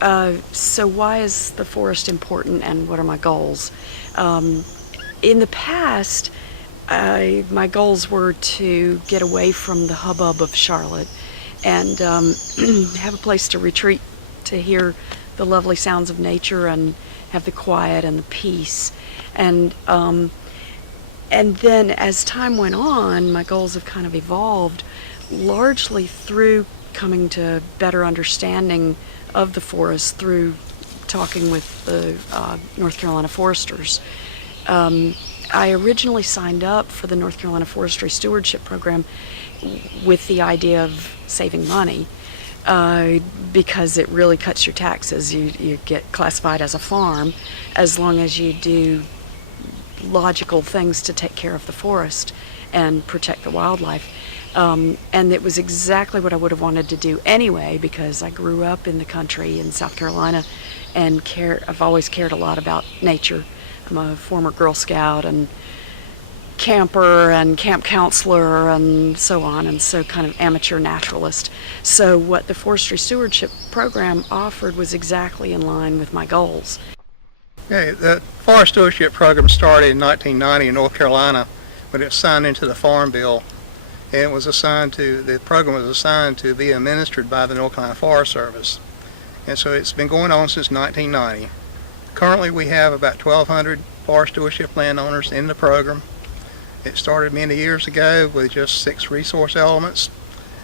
So why is the forest important, and what are my goals? In the past, my goals were to get away from the hubbub of Charlotte and have a place to retreat, to hear the lovely sounds of nature and have the quiet and the peace. And then as time went on, my goals have kind of evolved largely through coming to better understanding of the forest through talking with the North Carolina foresters. I originally signed up for the North Carolina Forestry Stewardship program with the idea of saving money because it really cuts your taxes. You get classified as a farm as long as you do logical things to take care of the forest and protect the wildlife. And it was exactly what I would have wanted to do anyway, because I grew up in the country in South Carolina and I've always cared a lot about nature. I'm a former Girl Scout and camper and camp counselor and so on, and so kind of amateur naturalist. So what the Forestry Stewardship program offered was exactly in line with my goals. Okay, the Forest Stewardship program started in 1990 in North Carolina when it was signed into the Farm Bill, and the program was assigned to be administered by the North Carolina Forest Service. And so it's been going on since 1990. Currently we have about 1,200 forest stewardship landowners in the program. It started many years ago with just 6 resource elements.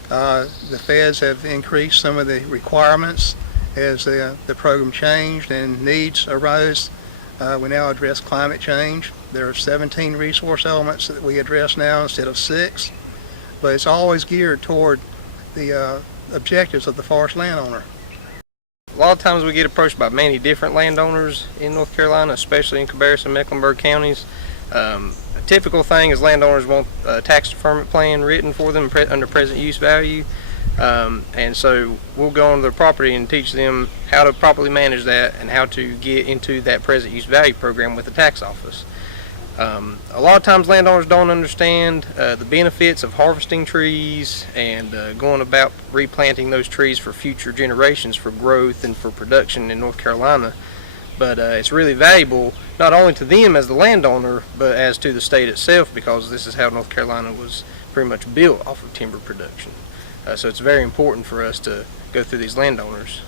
The feds have increased some of the requirements as the program changed and needs arose. We now address climate change. There are 17 resource elements that we address now instead of 6, but it's always geared toward the objectives of the forest landowner. A lot of times we get approached by many different landowners in North Carolina, especially in Cabarrus and Mecklenburg counties. A typical thing is landowners want a tax deferment plan written for them under present use value. And so we'll go on their property and teach them how to properly manage that and how to get into that present use value program with the tax office. A lot of times landowners don't understand the benefits of harvesting trees and going about replanting those trees for future generations for growth and for production in North Carolina. But it's really valuable not only to them as the landowner, but as to the state itself, because this is how North Carolina was pretty much built off of timber production. So it's very important for us to go through these landowners.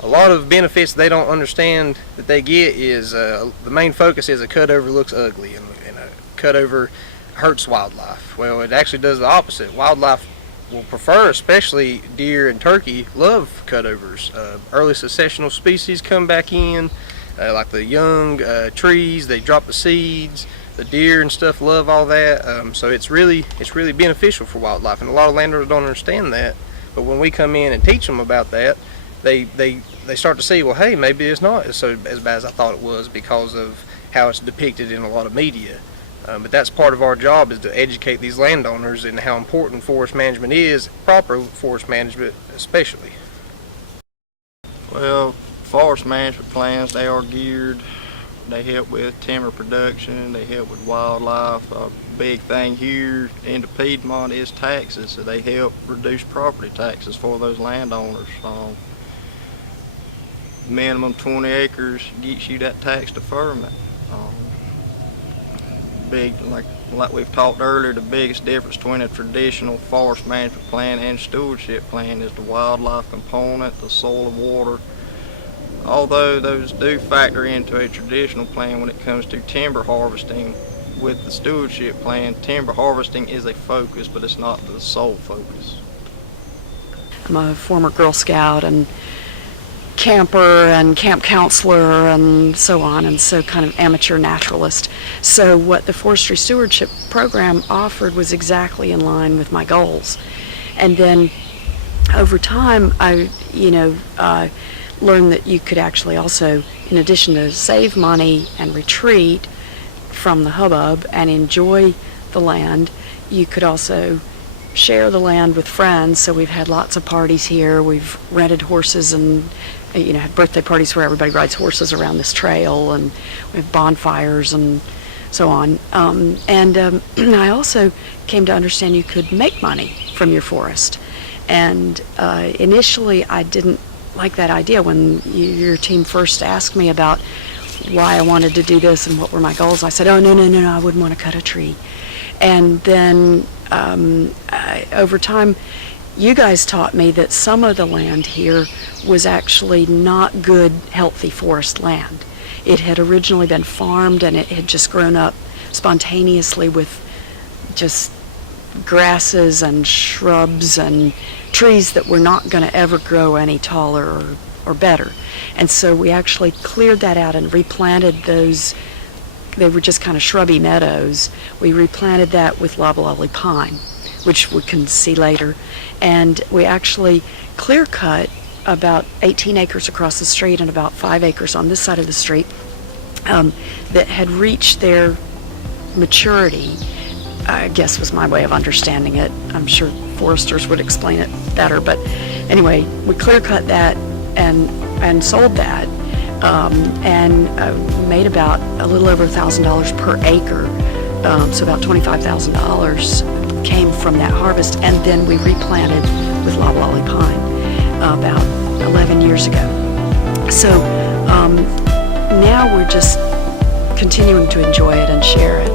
A lot of benefits they don't understand that they get is the main focus is a cutover looks ugly and a cutover hurts wildlife. Well, it actually does the opposite. Wildlife will prefer, especially deer and turkey, love cutovers. Early successional species come back in, like the young trees, they drop the seeds. The deer and stuff love all that, so it's really beneficial for wildlife, and a lot of landowners don't understand that. But when we come in and teach them about that, they start to see, well, hey, maybe it's not as bad as I thought it was because of how it's depicted in a lot of media. But that's part of our job, is to educate these landowners in how important forest management is, proper forest management especially. Well, forest management plans, they are geared. They help with timber production, they help with wildlife. A big thing here in the Piedmont is taxes, so they help reduce property taxes for those landowners. Minimum 20 acres gets you that tax deferment. Like we've talked earlier, the biggest difference between a traditional forest management plan and stewardship plan is the wildlife component, the soil and water. Although those do factor into a traditional plan when it comes to timber harvesting, with the stewardship plan, timber harvesting is a focus, but it's not the sole focus. I'm a former Girl Scout and camper and camp counselor and so on, and so kind of amateur naturalist. So what the Forestry Stewardship program offered was exactly in line with my goals. And then over time, I learned that you could actually also, in addition to save money and retreat from the hubbub and enjoy the land, you could also share the land with friends. So we've had lots of parties here. We've rented horses and had birthday parties where everybody rides horses around this trail, and we have bonfires and so on. I also came to understand you could make money from your forest. And initially I didn't like that idea. When your team first asked me about why I wanted to do this and what were my goals, I said, oh, no, I wouldn't want to cut a tree. And then over time, you guys taught me that some of the land here was actually not good, healthy forest land. It had originally been farmed, and it had just grown up spontaneously with just grasses and shrubs and trees that were not going to ever grow any taller or better. And so we actually cleared that out and replanted those. They were just kind of shrubby meadows. We replanted that with loblolly pine, which we can see later. And we actually clear cut about 18 acres across the street and about 5 acres on this side of the street that had reached their maturity, I guess was my way of understanding it. I'm sure foresters would explain it better. But anyway, we clear cut that and sold that and made about a little over $1,000 per acre. So about $25,000 came from that harvest, and then we replanted with loblolly pine about 11 years ago. So now we're just continuing to enjoy it and share it.